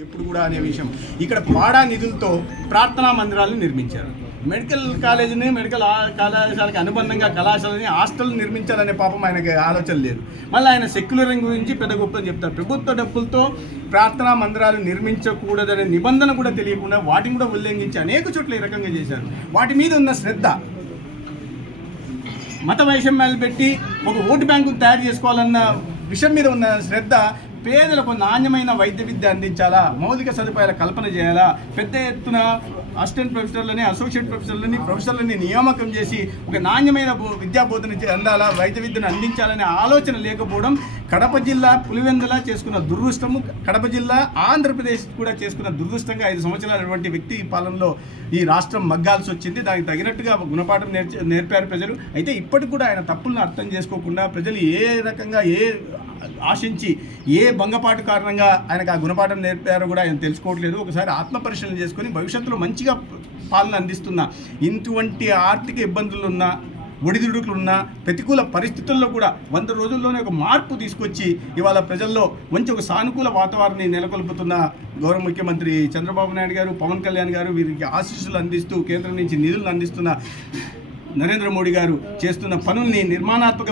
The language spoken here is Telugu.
ఎప్పుడు కూడా అనే విషయం ఇక్కడ పాడా నిధులతో ప్రార్థనా మందిరాలను నిర్మించారు. మెడికల్ కాలేజీని మెడికల్ కళాశాలకి అనుబంధంగా కళాశాలని హాస్టల్ నిర్మించాలనే పాపం ఆయనకి ఆలోచన లేదు. మళ్ళీ ఆయన సెక్యులరింగ్ గురించి పెద్ద గొప్పని చెప్తారు. ప్రభుత్వ డబ్బులతో ప్రార్థనా మందిరాలు నిర్మించకూడదనే నిబంధన కూడా తెలియకుండా వాటిని కూడా ఉల్లంఘించి అనేక చోట్ల ఈ రకంగా చేశారు. వాటి మీద ఉన్న శ్రద్ధ, మత వైషమ్యాలు పెట్టి ఒక ఓటు బ్యాంకును తయారు చేసుకోవాలన్న విషయం మీద ఉన్న శ్రద్ధ, పేదలకు నాణ్యమైన వైద్య విద్య అందించాలా, మౌలిక సదుపాయాల కల్పన చేయాలా, పెద్ద ఎత్తున అసిస్టెంట్ ప్రొఫెసర్లని, అసోసియేట్ ప్రొఫెసర్లని నియామకం చేసి ఒక నాణ్యమైన విద్యా బోధన అందాలా, వైద్య విద్యను అందించాలనే ఆలోచన లేకపోవడం కడప జిల్లా పులివెందుల చేసుకున్న దురదృష్టము. కడప జిల్లా ఆంధ్రప్రదేశ్ కూడా చేసుకున్న దురదృష్టంగా 5 సంవత్సరాలటువంటి వ్యక్తి పాలనలో ఈ రాష్ట్రం మగ్గాల్సి వచ్చింది. దానికి తగినట్టుగా గుణపాఠం నేర్పారు ప్రజలు. అయితే ఇప్పటికి కూడా ఆయన తప్పులను అర్థం చేసుకోకుండా ప్రజలు ఏ రకంగా ఆశించి ఏ భంగపాటు కారణంగా ఆయనకు ఆ గుణపాఠం నేర్పారో కూడా ఆయన తెలుసుకోవట్లేదు. ఒకసారి ఆత్మపరిశీలన చేసుకొని భవిష్యత్తులో మంచిగా పాలన అందిస్తున్న, ఇటువంటి ఆర్థిక ఇబ్బందులున్న, ఒడిదుడుకులున్న, ప్రతికూల పరిస్థితుల్లో కూడా 100 రోజుల్లోనే ఒక మార్పు తీసుకొచ్చి ఇవాళ ప్రజల్లో మంచి ఒక సానుకూల వాతావరణాన్ని నెలకొల్పుతున్న గౌరవ ముఖ్యమంత్రి చంద్రబాబు నాయుడు గారు, పవన్ కళ్యాణ్ గారు, వీరికి ఆశీస్సులు అందిస్తూ కేంద్రం నుంచి నిధులను అందిస్తున్న నరేంద్ర మోడీ గారు చేస్తున్న పనుల్ని నిర్మాణాత్మక